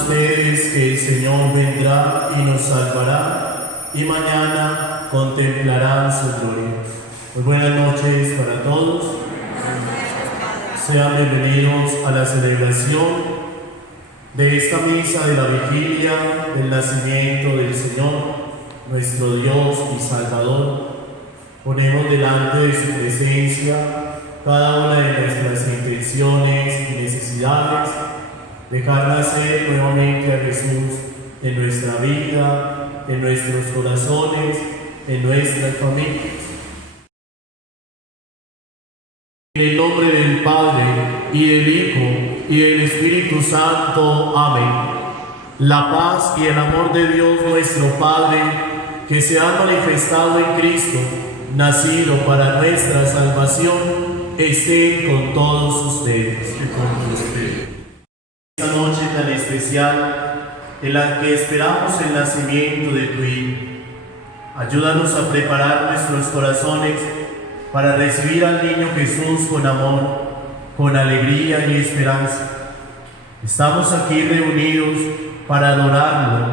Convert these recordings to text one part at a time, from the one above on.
ustedes que el Señor vendrá y nos salvará, y mañana contemplarán su gloria. Muy buenas noches para todos. Sean bienvenidos a la celebración de esta misa de la vigilia del nacimiento del Señor, nuestro Dios y Salvador. Ponemos delante de su presencia cada una de nuestras intenciones y necesidades, dejar nacer nuevamente a Jesús en nuestra vida, en nuestros corazones, en nuestras familias. En el nombre del Padre, y del Hijo, y del Espíritu Santo. Amén. La paz y el amor de Dios nuestro Padre, que se ha manifestado en Cristo, nacido para nuestra salvación, esté con todos ustedes. Esta noche tan especial, en la que esperamos el nacimiento de tu Hijo, ayúdanos a preparar nuestros corazones para recibir al niño Jesús con amor, con alegría y esperanza. Estamos aquí reunidos para adorarlo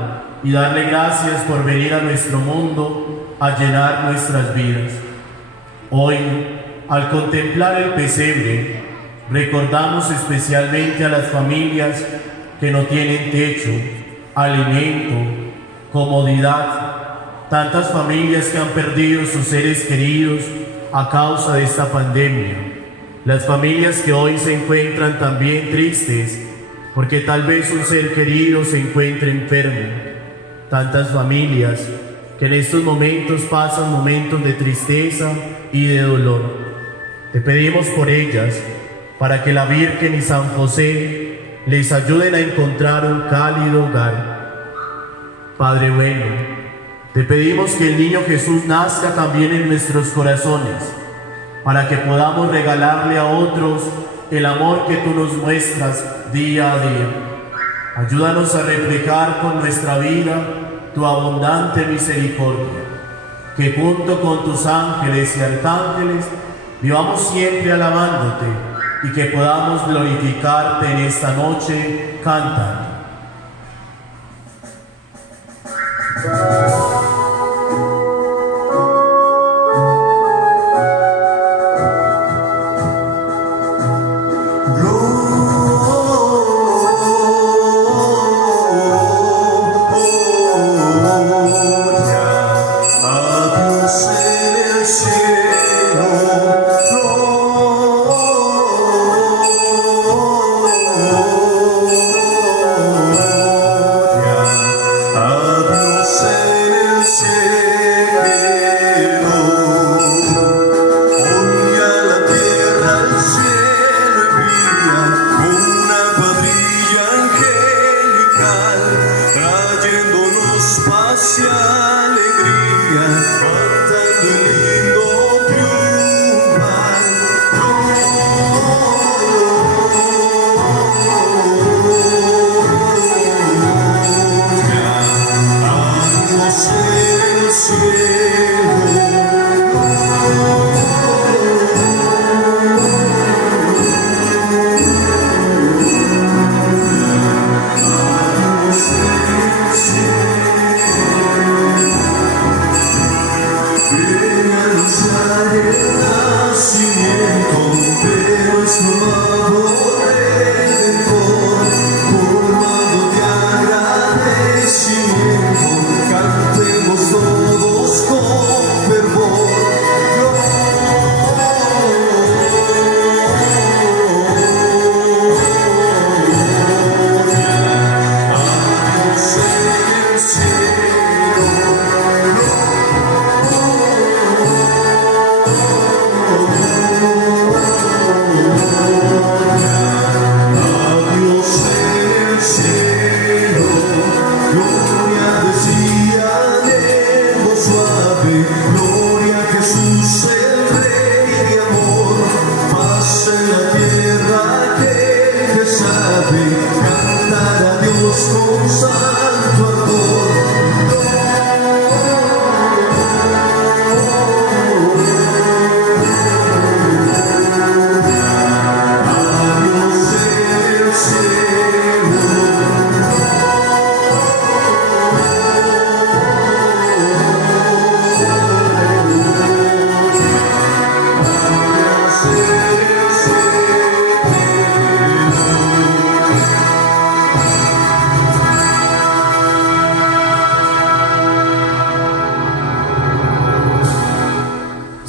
y darle gracias por venir a nuestro mundo a llenar nuestras vidas. Hoy, al contemplar el pesebre, recordamos especialmente a las familias que no tienen techo, alimento, comodidad, tantas familias que han perdido sus seres queridos a causa de esta pandemia. Las familias que hoy se encuentran también tristes porque tal vez un ser querido se encuentre enfermo. Tantas familias que en estos momentos pasan momentos de tristeza y de dolor. Te pedimos por ellas para que la Virgen y San José les ayuden a encontrar un cálido hogar. Padre bueno, te pedimos que el niño Jesús nazca también en nuestros corazones, para que podamos regalarle a otros el amor que tú nos muestras día a día. Ayúdanos a reflejar con nuestra vida tu abundante misericordia, que junto con tus ángeles y arcángeles vivamos siempre alabándote y que podamos glorificarte en esta noche cantando.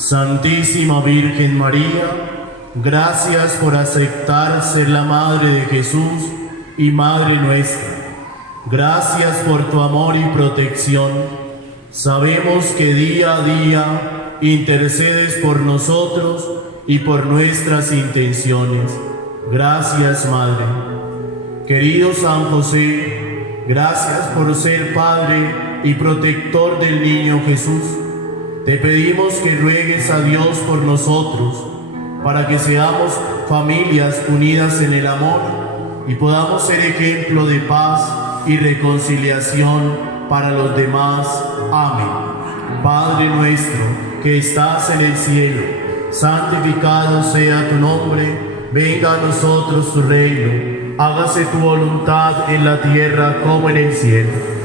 Santísima Virgen María, gracias por aceptar ser la Madre de Jesús y Madre nuestra. Gracias por tu amor y protección. Sabemos que día a día intercedes por nosotros y por nuestras intenciones. Gracias, Madre. Querido San José, gracias por ser Padre y protector del niño Jesús. Te pedimos que ruegues a Dios por nosotros, para que seamos familias unidas en el amor y podamos ser ejemplo de paz y reconciliación para los demás. Amén. Padre nuestro que estás en el cielo, santificado sea tu nombre, venga a nosotros tu reino, hágase tu voluntad en la tierra como en el cielo.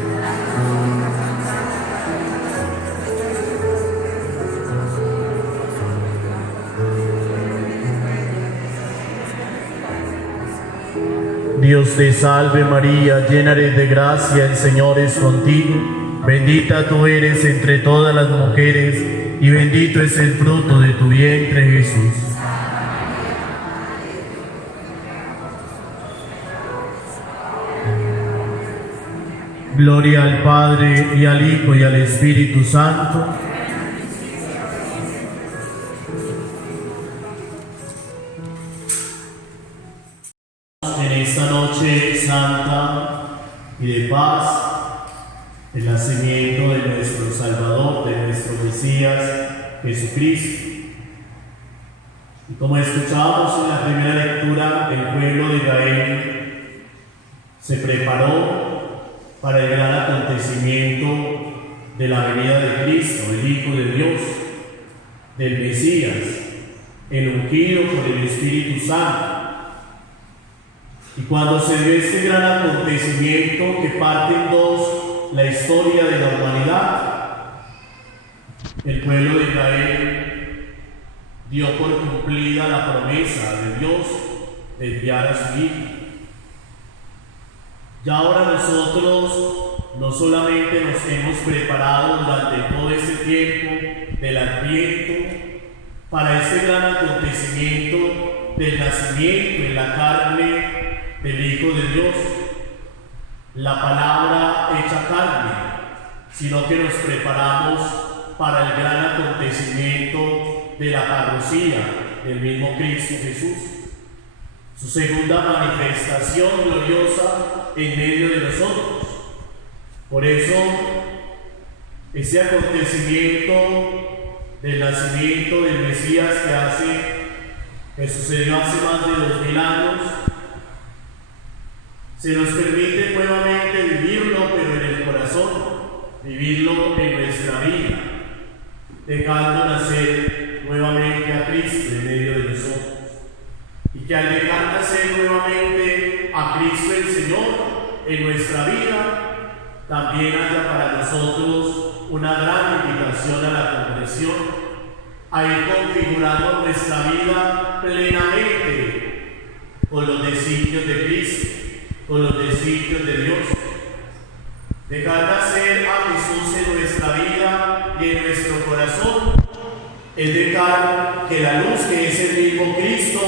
Dios te salve María, llena eres de gracia, el Señor es contigo. Bendita tú eres entre todas las mujeres, y bendito es el fruto de tu vientre, Jesús. Gloria al Padre, y al Hijo, y al Espíritu Santo. En esta noche santa y de paz, el nacimiento de nuestro Salvador, de nuestro Mesías, Jesucristo. Y como escuchábamos en la primera lectura, el pueblo de Israel se preparó para el gran acontecimiento de la venida de Cristo, el Hijo de Dios, del Mesías, el ungido por el Espíritu Santo. Y cuando se dio este gran acontecimiento que parte en dos la historia de la humanidad, el pueblo de Israel dio por cumplida la promesa de Dios de enviar a su Hijo. Ya ahora nosotros no solamente nos hemos preparado durante todo este tiempo del Adviento para este gran acontecimiento del nacimiento en la carne del Hijo de Dios, la palabra hecha carne, sino que nos preparamos para el gran acontecimiento de la parucía del mismo Cristo Jesús, su segunda manifestación gloriosa en medio de nosotros. Por eso, ese acontecimiento del nacimiento del Mesías que sucedió hace más de 2000 años, se nos permite nuevamente vivirlo, pero en el corazón, vivirlo en nuestra vida, dejando nacer nuevamente a Cristo en medio de nosotros. Y que al dejar nacer nuevamente a Cristo el Señor en nuestra vida, también haya para nosotros una gran invitación a la conversión, a ir configurando nuestra vida plenamente con los designios de Cristo, con los designios de Dios. Dejar nacer a Jesús en nuestra vida y en nuestro corazón es dejar que la luz que es el mismo Cristo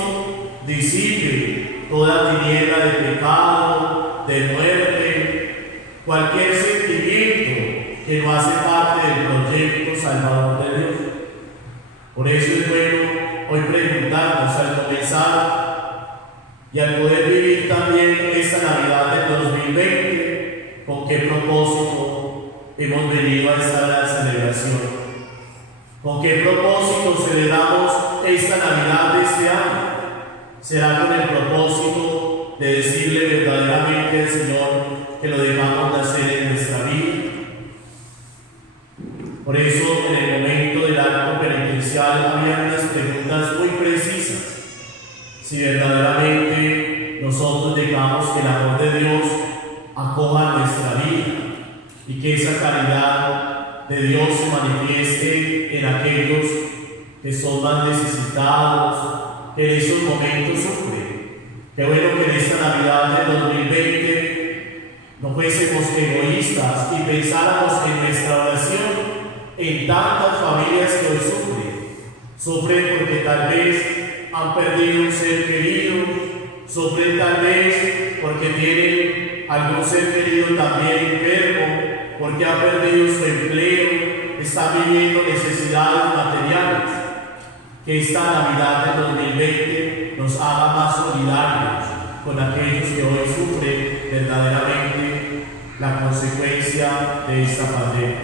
disipe toda tiniebla de pecado, de muerte, cualquier sentimiento que no hace parte del proyecto salvador de Dios. Por eso es bueno hoy preguntarnos al comenzar y al poder vivir también esta Navidad del 2020, ¿con qué propósito hemos venido a esta gran celebración? ¿Con qué propósito celebramos esta Navidad de este año? ¿Será con el propósito de decirle verdaderamente al Señor que lo dejamos nacer en nuestra vida? Por eso, en el momento del acto penitencial había unas preguntas muy precisas. Si verdaderamente nosotros dejamos que el amor de Dios acoja nuestra vida y que esa caridad de Dios se manifieste en aquellos que son más necesitados, que en esos momentos sufren. Qué bueno que en esta Navidad del 2020 no fuésemos egoístas y pensáramos en nuestra oración en tantas familias que hoy sufren, Sufren porque tal vez han perdido un ser querido, sufren tal vez porque tienen algún ser querido también enfermo, porque ha perdido su empleo, están viviendo necesidades materiales. Que esta Navidad del 2020 nos haga más solidarios con aquellos que hoy sufren verdaderamente la consecuencia de esta pandemia.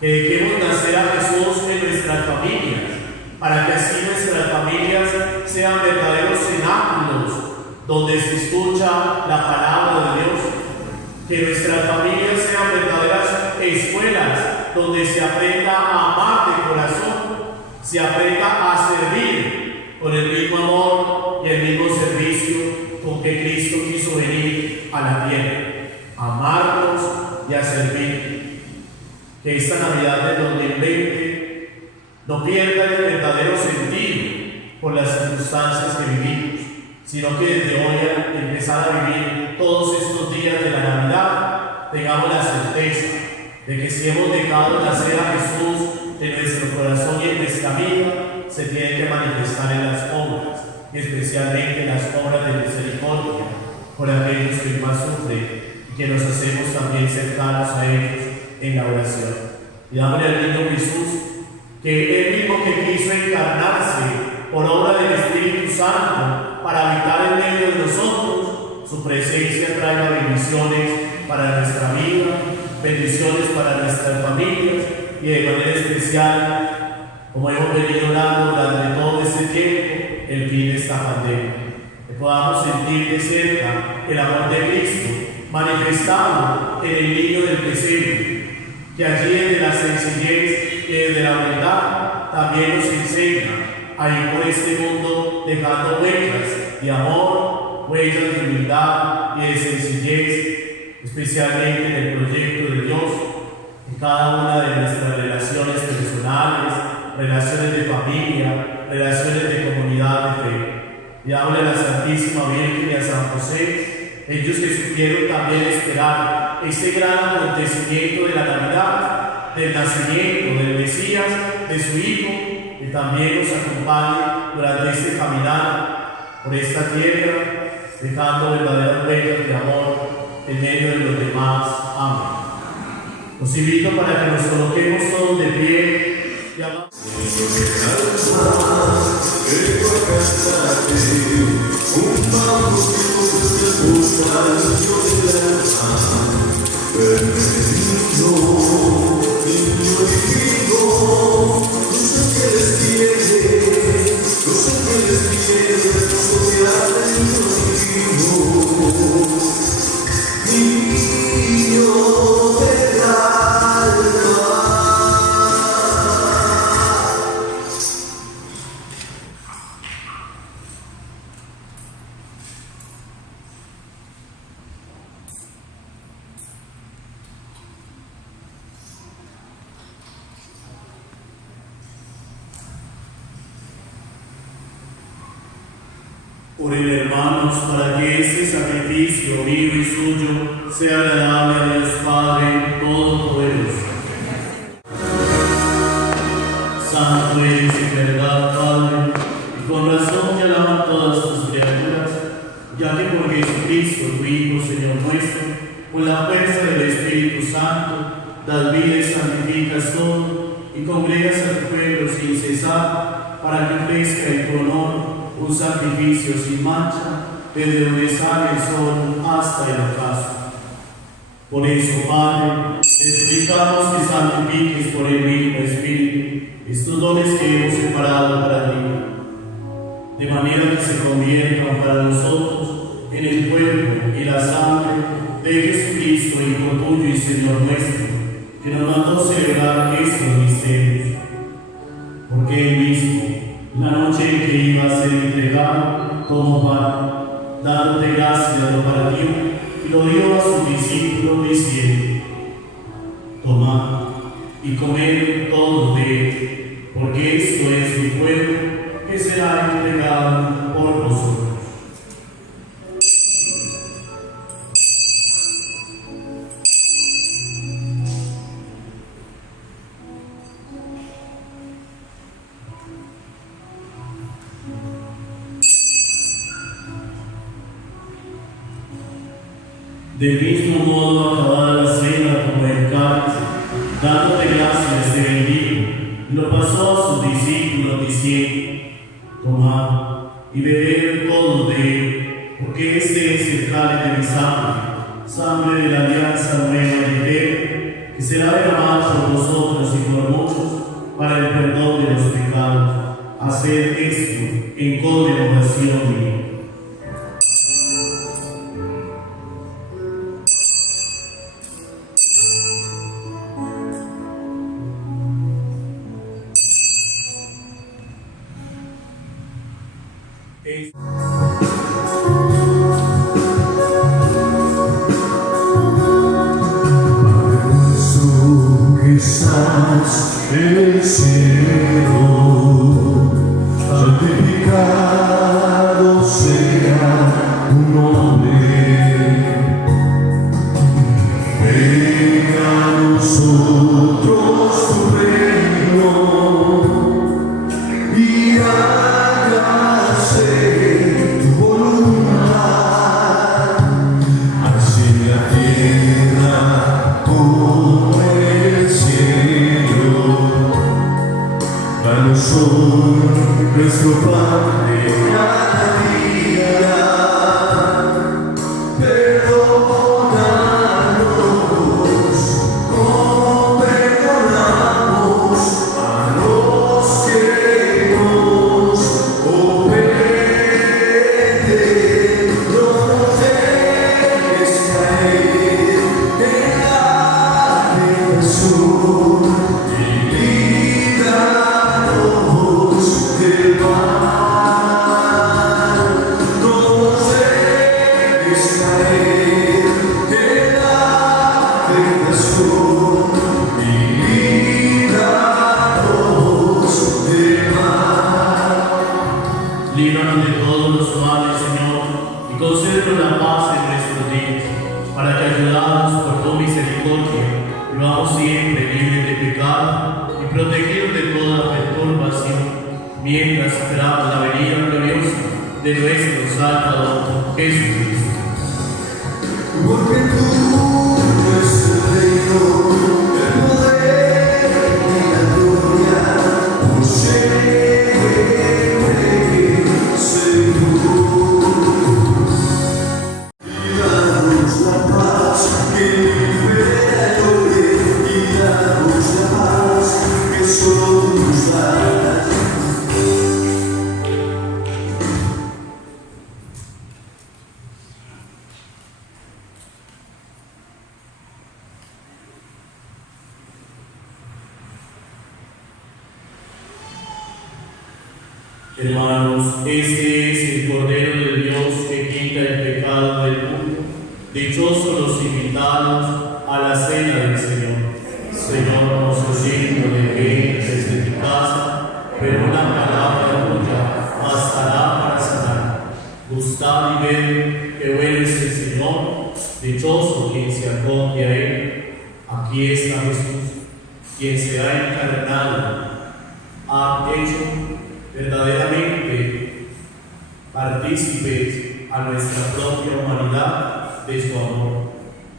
Que dejemos nacer a Jesús en nuestras familias, para que así nuestras familias sean verdaderos cenáculos donde se escucha la palabra de Dios. Que nuestras familias sean verdaderas escuelas donde se aprenda a amar de corazón, se aprenda a servir con el mismo amor y el mismo servicio con que Cristo quiso venir a la tierra, a amarnos y a servir. Que esta Navidad del 2020 no pierda el verdadero sentido por las circunstancias que vivimos, sino que desde hoy al empezar a vivir todos estos días de la Navidad tengamos la certeza de que si hemos dejado nacer a Jesús en nuestro corazón y en nuestra vida, se tiene que manifestar en las obras, especialmente en las obras de misericordia por aquellos que más sufren y que nos hacemos también cercanos a ellos en la oración. Y dámosle al niño Jesús, que él mismo que quiso encarnarse por obra del Espíritu Santo para habitar en medio de nosotros, su presencia traiga bendiciones para nuestra vida, bendiciones para nuestras familias y de manera especial, como hemos venido orando durante todo este tiempo, el fin de esta pandemia. Que podamos sentir de cerca el amor de Cristo manifestado en el niño del pesebre, que allí desde la sencillez y desde la humildad también nos enseña a ir por este mundo dejando huellas de amor, huellas de humildad y de sencillez, especialmente en el proyecto de Dios, en cada una de nuestras relaciones personales, relaciones de familia, relaciones de comunidad de fe. Y hable a la Santísima Virgen y a San José, ellos que supieron también esperar este gran acontecimiento de la Navidad, del nacimiento del Mesías, de su Hijo, que también nos acompañe durante este caminar por esta tierra, dejando verdaderas huellas de amor en medio de los demás. Amén. Los invito para que nos coloquemos todos de pie y hagamos. Oren, hermanos, para que este sacrificio vivo y suyo sea agradable a Dios Padre Todopoderoso. Santo eres en verdad, Padre, y con razón te alaban todas tus criaturas, ya que por Jesucristo, tu Hijo, Señor nuestro, con la fuerza del Espíritu Santo, das vida y santificas todo, y congregas a tu pueblo sin cesar, para que ofrezca en tu honor un sacrificio sin mancha, desde donde sale el sol hasta el ocaso. Por eso, Padre, te suplicamos que santifiques por el mismo Espíritu estos dones que hemos separado para ti, de manera que se conviertan para nosotros en el cuerpo y la sangre de Jesucristo, Hijo tuyo y Señor nuestro, que nos mandó celebrar estos misterios. Porque él mismo, la noche en que iba a ser entregado, tomó pan, dándote gracias, lo partió y lo dio a sus discípulos diciendo: tomad y comed todos de él, porque esto es mi cuerpo que será entregado por vosotros. Del mismo modo, acabada la cena como el cáliz, dándote gracias, te bendijo, y lo pasó a sus discípulos diciendo: tomad y bebed todos de él, porque este es el cáliz de mi sangre, sangre de la alianza nueva y eterna, que será derramada por vosotros y por muchos para el perdón de los pecados. Haced esto en conmemoración mía. Estás en el cielo, santificado sea tu nombre. Venga a nosotros tu reino y hágase tu voluntad, así en la tierra como en el cielo. Danos hoy nuestro pan de cada día, perdónanos como perdonamos a los que nos ofenden. No nos dejes caer en la tentación y líbranos del mal. No nos dejes caer en la tentación y líbranos del mal. Líbranos de todos los males, Señor, y concédenos la paz en nuestros días, para que, ayudados por tu misericordia, vivamos siempre libres de pecado y protegidos de toda perturbación, mientras esperamos la venida gloriosa de nuestro Salvador Jesucristo. Porque tú es el reino, el poder y la gloria, por siempre, Señor. Y danos la paz que libera el orden, y danos la paz que solo tú nos das. Hermanos, este es el Cordero de Dios que quita el pecado del mundo. Dichosos los invitados a la cena del Señor. Señor, no soy digno de que entres en tu casa, pero una palabra tuya bastará para sanar. Gustad y ved que bueno es el Señor. Dichoso quien se acoge a Él. Aquí está Jesús, quien se ha encarnado, ha hecho verdaderamente partícipes a nuestra propia humanidad de su amor,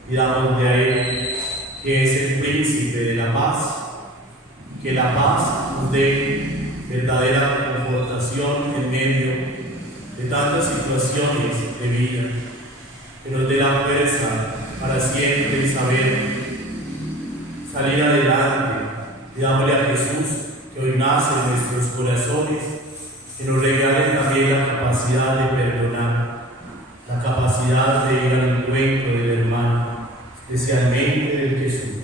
y damos de a Él, que es el príncipe de la paz, que la paz nos dé verdadera confortación en medio de tantas situaciones de vida, que nos dé la fuerza para siempre saber salir adelante. Y dámosle a Jesús, que hoy nace en nuestros corazones, que nos regale también la capacidad de perdonar, la capacidad de ir al encuentro del hermano, especialmente del que sufre.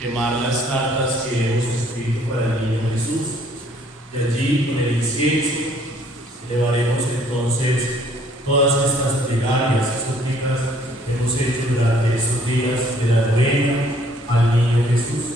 Quemar las cartas que hemos escrito para el niño Jesús, y allí con el incienso elevaremos entonces todas estas plegarias y súplicas que hemos hecho durante estos días de la novena al niño Jesús.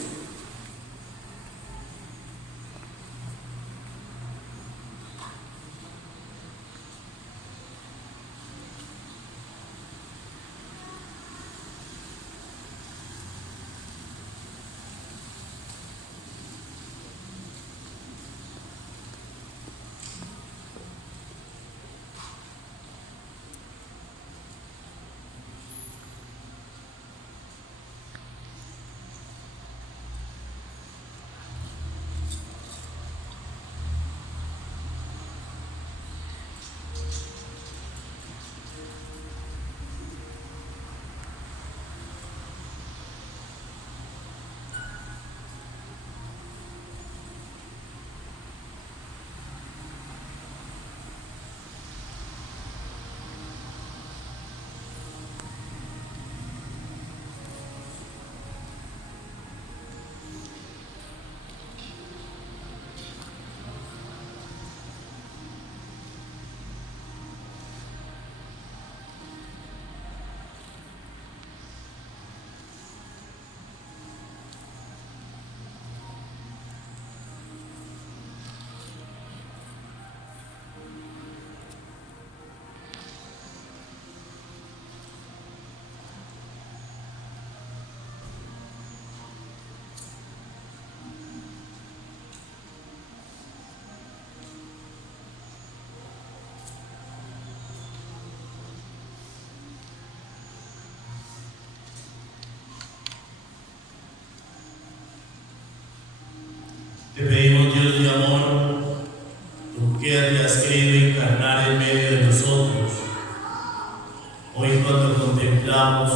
contemplamos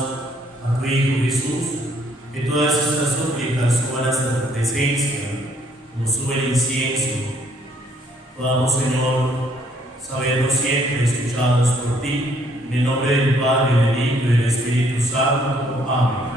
a tu Hijo Jesús, que todas estas súplicas suban hasta tu presencia, como sube el incienso, podamos, Señor, sabernos siempre escuchados por ti, en el nombre del Padre, del Hijo y del Espíritu Santo. Amén.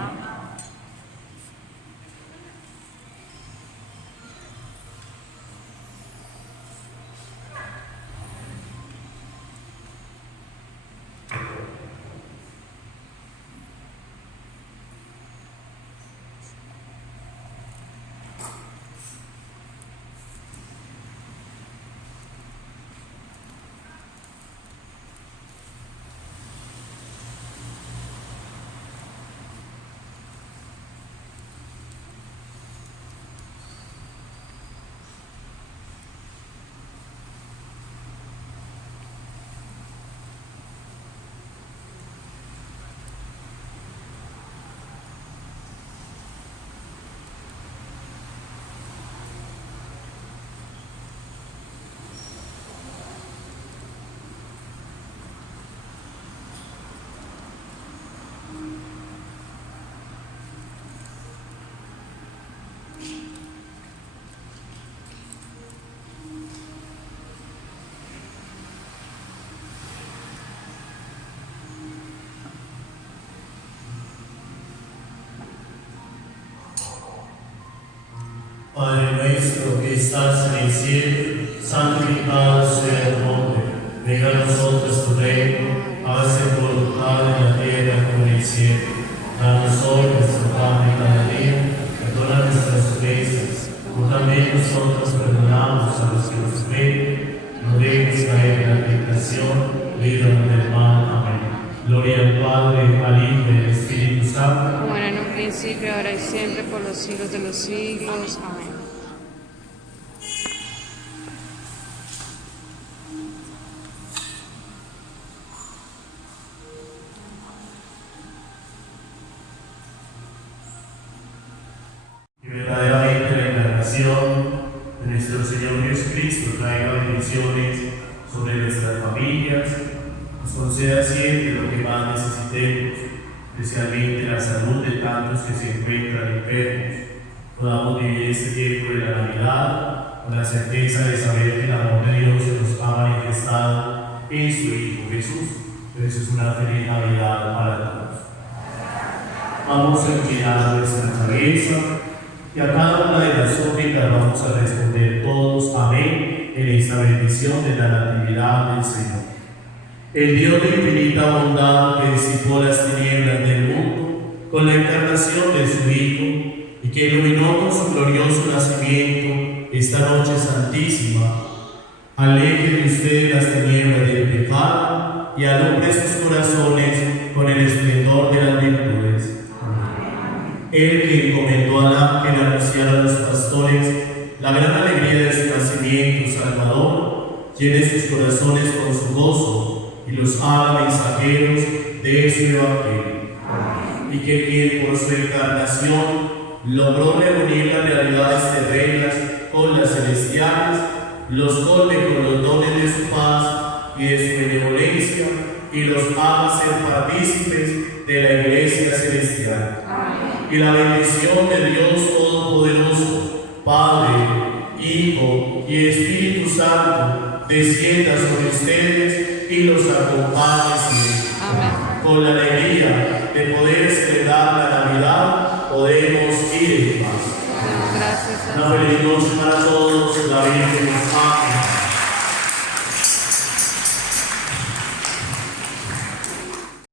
Padre nuestro que estás en el cielo, santificado sea tu nombre. Venga a nosotros tu reino, hágase tu voluntad en la tierra como en el cielo. Danos hoy nuestro pan de cada día, perdona nuestras ofensas, como también nosotros perdonamos a los que nos ofenden. No dejes caer en la tentación, líbranos del mal. Amén. Gloria al Padre, al Hijo y al Espíritu Santo, como era en un principio, ahora y siempre, por los siglos de los siglos. Amén. y verdaderamente la encarnación de nuestro Señor Jesucristo traiga bendiciones sobre nuestras familias, nos conceda siempre lo que más necesitemos, especialmente la salud de tantos que se encuentran enfermos. Podamos vivir este tiempo de la Navidad con la certeza de saber que el amor de Dios se nos ha manifestado en su Hijo Jesús. Pero eso es una feliz Navidad para todos. Vamos a inclinar nuestra cabeza y a cada una de las súplicas vamos a responder todos amén en esta bendición de la Natividad del Señor. El Dios de infinita bondad que disipó las tinieblas del mundo con la encarnación de su Hijo y que iluminó con su glorioso nacimiento esta noche santísima, aleje de ustedes las tinieblas del pecado y alumbre sus corazones con el esplendor de las virtudes. Él que encomendó al ángel anunciar a los pastores la gran alegría de su nacimiento salvador, llene sus corazones con su gozo y los haga mensajeros de su evangelio. Y que quien por su encarnación logró reunir las realidades terrenas con las celestiales, los colme con los dones de su paz y de su benevolencia, y los haga ser partícipes de la Iglesia celestial. Y la bendición de Dios Todopoderoso, Padre, Hijo y Espíritu Santo, descienda sobre ustedes y los acompañe siempre. Amén. Con la alegría de poder celebrar la Navidad, podemos ir en paz. Demos gracias a Una feliz noche para todos, la Virgen nos ama.